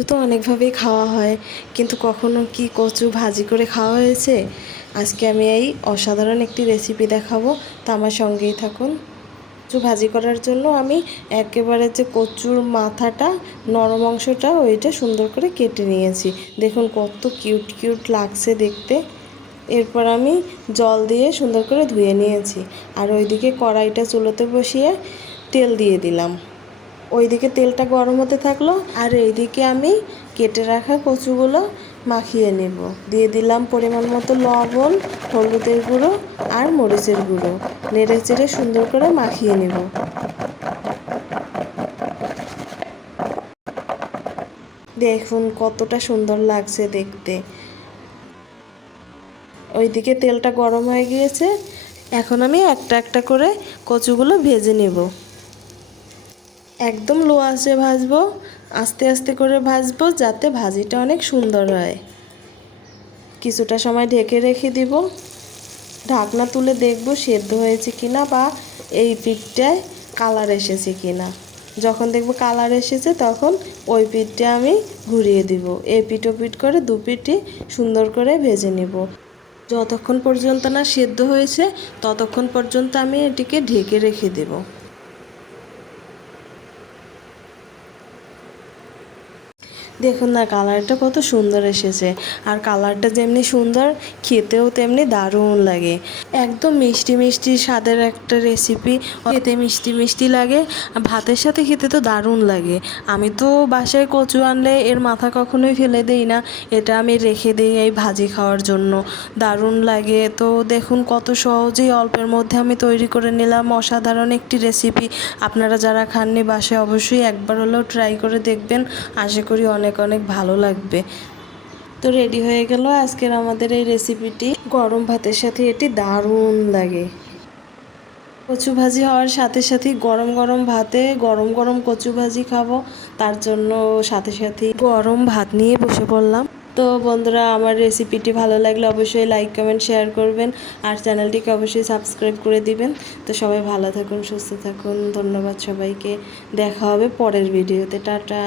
কচু তো অনেকভাবেই খাওয়া হয়, কিন্তু কখনো কি কচু ভাজি করে খাওয়া হয়েছে? আজকে আমি এই অসাধারণ একটি রেসিপি দেখাবো, তা আমার সঙ্গেই থাকুন। কচু ভাজি করার জন্য আমি একেবারে যে কচুর মাথাটা, নরম অংশটা, ওইটা সুন্দর করে কেটে নিয়েছি। দেখুন কত কিউট কিউট লাগছে দেখতে। এরপর আমি জল দিয়ে সুন্দর করে ধুয়ে নিয়েছি। আর ওইদিকে কড়াইটা চুলোতে বসিয়ে তেল দিয়ে দিলাম। ওইদিকে তেলটা গরম হতে থাকল, আর এইদিকে আমি কেটে রাখা কচুগুলো মাখিয়ে নেব। দিয়ে দিলাম পরিমাণ মতো লবণ, হলুদের গুঁড়ো আর মরিচের গুঁড়ো। নেড়ে চেড়ে সুন্দর করে মাখিয়ে নেব। দেখুন কতটা সুন্দর লাগছে দেখতে। ওইদিকে তেলটা গরম হয়ে গিয়েছে। এখন আমি একটা একটা করে কচুগুলো ভেজে নেব। একদম লো আঁচে ভাজবো, আস্তে আস্তে করে ভাজবো যাতে ভাজিটা অনেক সুন্দর হয়। কিছুটা সময় ঢেকে রেখে দিব। ঢাকনা তুলে দেখব সেদ্ধ হয়েছে কিনা বা এই পিঠটায় কালার এসেছে কিনা। যখন দেখব কালার এসেছে তখন ওই পিঠটা আমি ঘুরিয়ে দিব। এই পিঠ পিঠ করে দু পিঠটি সুন্দর করে ভেজে নেব। যতক্ষণ পর্যন্ত না সেদ্ধ হয়েছে, ততক্ষণ পর্যন্ত আমি এটিকে ঢেকে রেখে দেবো। দেখুন না, কালারটা কত সুন্দর এসেছে। আর কালারটা যেমনি সুন্দর, খেতেও তেমনি দারুণ লাগে। একদম মিষ্টি মিষ্টি স্বাদের একটা রেসিপি খেতে মিষ্টি মিষ্টি লাগে ভাতের সাথে খেতে তো দারুণ লাগে। আমি তো বাসায় কচু আনলে এর মাথা কখনোই ফেলে দেই না। এটা আমি রেখে দিই এই ভাজি খাওয়ার জন্য। দারুণ লাগে। তো দেখুন কত সহজেই অল্পের মধ্যে আমি তৈরি করে নিলাম অসাধারণ একটি রেসিপি আপনারা যারা খাননি বাসায় অবশ্যই একবার হলেও ট্রাই করে দেখবেন। আশা করি অনেক অনেক অনেক ভালো লাগবে। তো রেডি হয়ে গেল আজকের আমাদের এই রেসিপিটি গরম ভাতের সাথে এটি দারুণ লাগে। কচু ভাজি হওয়ার সাথে সাথে গরম গরম ভাতে গরম গরম কচু ভাজি খাব। তার জন্য সাথে সাথে গরম ভাত নিয়ে বসে পড়লাম। তো বন্ধুরা, আমার রেসিপিটি ভালো লাগলে অবশ্যই লাইক কমেন্ট শেয়ার করবেন। আর চ্যানেলটিকে অবশ্যই সাবস্ক্রাইব করে দিবেন। তো সবাই ভালো থাকুন, সুস্থ থাকুন। ধন্যবাদ সবাইকে। দেখা হবে পরের ভিডিওতে টাটা।